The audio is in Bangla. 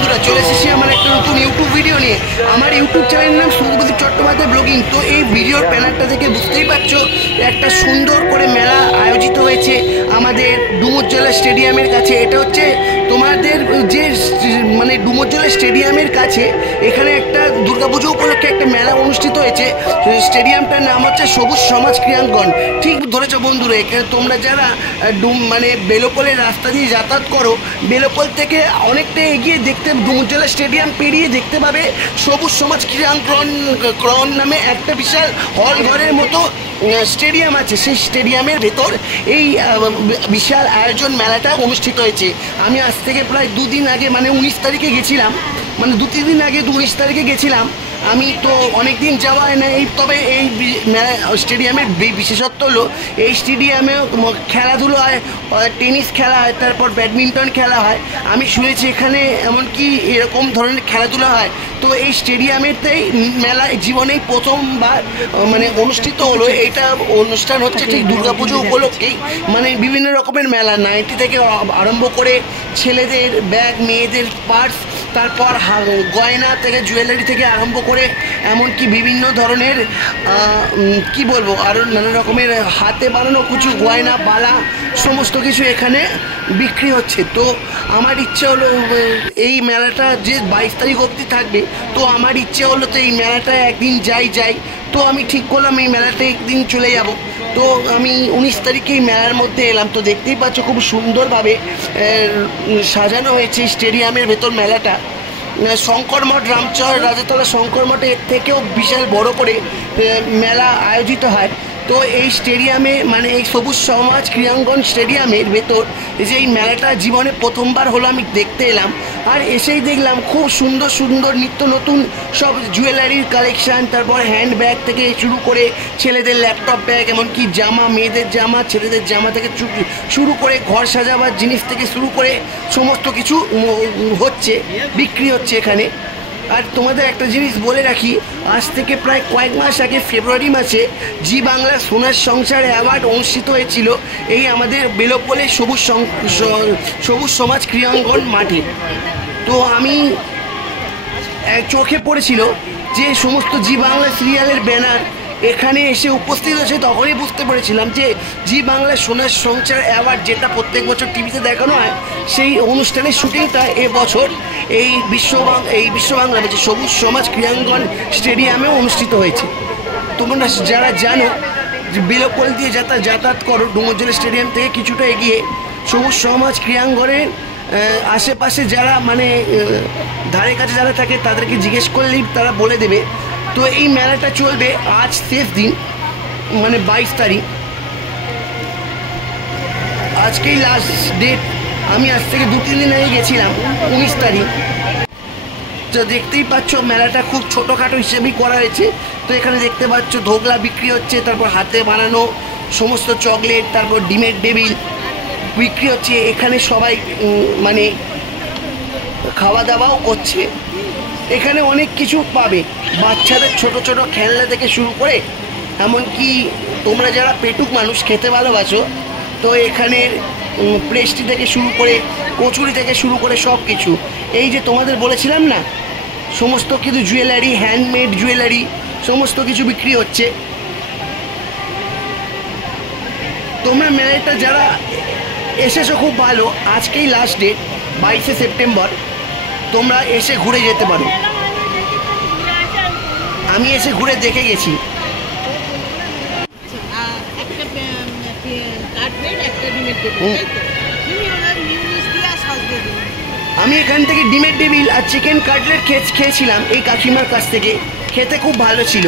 বন্ধুরা, চলে এসেছি আমার একটা নতুন ইউটিউব ভিডিও নিয়ে। আমার ইউটিউব চ্যানেলের নাম সৌরভদীপ চট্টোপাধ্যায় ব্লগিং। তো এই ভিডিওর ব্যানারটা থেকে বুঝতেই পারছো একটা সুন্দর করে মেলা আয়োজিত হয়েছে আমাদের ডুমুরজলা স্টেডিয়ামের কাছে। এটা হচ্ছে তোমাদের যে মানে ডুমুরজলা স্টেডিয়ামের কাছে এখানে একটা দুর্গাপুজো উপলক্ষে একটা মেলা অনুষ্ঠিত হয়েছে। স্টেডিয়ামটার নাম হচ্ছে সবুজ সমাজ ক্রীড়াঙ্গন। ঠিক ধরেছ বন্ধুরা, এখানে তোমরা যারা মানে বেলোপলের রাস্তা দিয়ে যাতায়াত করো, বেলোপল থেকে অনেকটা এগিয়ে দেখতে ডুমুরজলা স্টেডিয়াম পেরিয়ে দেখতে পাবে সবুজ সমাজ ক্রীড়াঙ্গন নামে একটা বিশাল হল ঘরের মতো স্টেডিয়াম আছে। সেই স্টেডিয়ামের ভেতর এই বিশাল আয়োজন মেলাটা অনুষ্ঠিত হয়েছে। আমি আজ থেকে প্রায় দুদিন আগে মানে 19 তারিখে গেছিলাম, মানে 2-3 দিন আগে 19 তারিখে গেছিলাম। আমি তো অনেক দিন যাওয়া হয় না, তবে এই স্টেডিয়ামের বিশেষত্ব হলো এই স্টেডিয়ামে খেলাধুলো হয়, টেনিস খেলা হয়, তারপর ব্যাডমিন্টন খেলা হয়। আমি শুনেছি এখানে এমনকি এরকম ধরনের খেলাধুলা হয়। তো এই স্টেডিয়ামেতেই মেলা জীবনেই প্রথমবার মানে অনুষ্ঠিত হলো। এইটা অনুষ্ঠান হচ্ছে ঠিক দুর্গাপুজো উপলক্ষেই। মানে বিভিন্ন রকমের মেলা, নাইটি থেকে আরম্ভ করে ছেলেদের ব্যাগ, মেয়েদের পার্স, তারপর গয়না থেকে জুয়েলারি থেকে আরম্ভ করে এমনকি বিভিন্ন ধরনের কি বলবো আরও নানা রকমের হাতে বানানো কিছু গয়না, বালা, সমস্ত কিছু এখানে বিক্রি হচ্ছে। তো আমার ইচ্ছে হলো এই মেলাটা যে 22 তারিখ অবধি থাকবে, তো আমার ইচ্ছে হলো তো এই মেলাটায় একদিন যাই। তো আমি ঠিক করলাম এই মেলাতে একদিন চলে যাব। তো আমি 19 তারিখে এই মেলার মধ্যে এলাম। তো দেখতেই পাচ্ছ খুব সুন্দরভাবে সাজানো হয়েছে স্টেডিয়ামের ভেতর মেলাটা। শঙ্কর মঠ, রামচর রাজাতলা শঙ্কর মঠে এর থেকেও বিশাল বড় করে মেলা আয়োজিত হয়। তো এই স্টেডিয়ামে মানে এই সবুজ সমাজ ক্রীড়াঙ্গন স্টেডিয়ামের ভেতর যে এই মেলাটা জীবনে প্রথমবার হলো আমি দেখতে এলাম। আর এসেই দেখলাম খুব সুন্দর সুন্দর নিত্য নতুন সব জুয়েলারির কালেকশান, তারপর হ্যান্ড ব্যাগ থেকে শুরু করে ছেলেদের ল্যাপটপ ব্যাগ, এমনকি জামা, মেয়েদের জামা, ছেলেদের জামা থেকে শুরু করে ঘর সাজাবার জিনিস থেকে শুরু করে সমস্ত কিছু হচ্ছে, বিক্রি হচ্ছে এখানে। আর তোমাদের একটা জিনিস বলে রাখি, আজ থেকে প্রায় কয়েক মাস আগে ফেব্রুয়ারি মাসে জি বাংলা সোনার সংসার অ্যাওয়ার্ড অনুষ্ঠিত হয়েছিল এই আমাদের বেলোপলের সবুজ সমাজ ক্রীড়াঙ্গন মাঠে। তো আমি চোখে পড়েছিল যে সমস্ত জি বাংলা সিরিয়ালের ব্যানার এখানে এসে উপস্থিত হয়েছে। তখনই বুঝতে পেরেছিলাম যে জি বাংলা সোনার সংসার অ্যাওয়ার্ড যেটা প্রত্যেক বছর টিভিতে দেখানো হয়, সেই অনুষ্ঠানের শুটিংটা এবছর এই বিশ্ব বাংলা সবুজ সমাজ ক্রীড়াঙ্গন স্টেডিয়ামে অনুষ্ঠিত হয়েছে। তোমরা যারা জানো যে বেলোপল দিয়ে যাতায়াত করো, ডুমুরজলা স্টেডিয়াম থেকে কিছুটা এগিয়ে সবুজ সমাজ ক্রীড়াঙ্গনের আশেপাশে যারা মানে ধারে কাছে যারা থাকে তাদেরকে জিজ্ঞেস করলেই তারা বলে দেবে। তো এই মেলাটা চলবে আজ শেষ দিন, মানে 22 তারিখ, আজকেই লাস্ট ডেট। আমি আজ থেকে 2-3 দিন আগে গেছিলাম 19 তারিখ। তো দেখতেই পাচ্ছ মেলাটা খুব ছোটোখাটো হিসেবেই করা হয়েছে। তো এখানে দেখতে পাচ্ছ ধোকলা বিক্রি হচ্ছে, তারপর হাতে বানানো সমস্ত চকলেট, তারপর ডিমের টেবিল বিক্রি হচ্ছে। এখানে সবাই মানে খাওয়া দাওয়াও করছে। এখানে অনেক কিছু পাবে, বাচ্চাদের ছোট ছোট খেলনা থেকে শুরু করে এমনকি তোমরা যারা পেটুক মানুষ খেতে ভালোবাসো, তো এখানের পেস্ট্রি থেকে শুরু করে কচুরি থেকে শুরু করে সব কিছু। এই যে তোমাদের বলেছিলাম না, সমস্ত কিছু জুয়েলারি, হ্যান্ডমেড জুয়েলারি সমস্ত কিছু বিক্রি হচ্ছে। তোমরা মেলাটা যারা এসেছো খুব ভালো, আজকেই লাস্ট ডেট 22শে সেপ্টেম্বর, তোমরা এসে ঘুরে যেতে পারো। আমি এসে ঘুরে দেখে গেছি। আমি এখান থেকে ডিমের টেবিল আর চিকেন কাটলেট খেয়েছিলাম এই কাকিমার কাছ থেকে, খেতে খুব ভালো ছিল।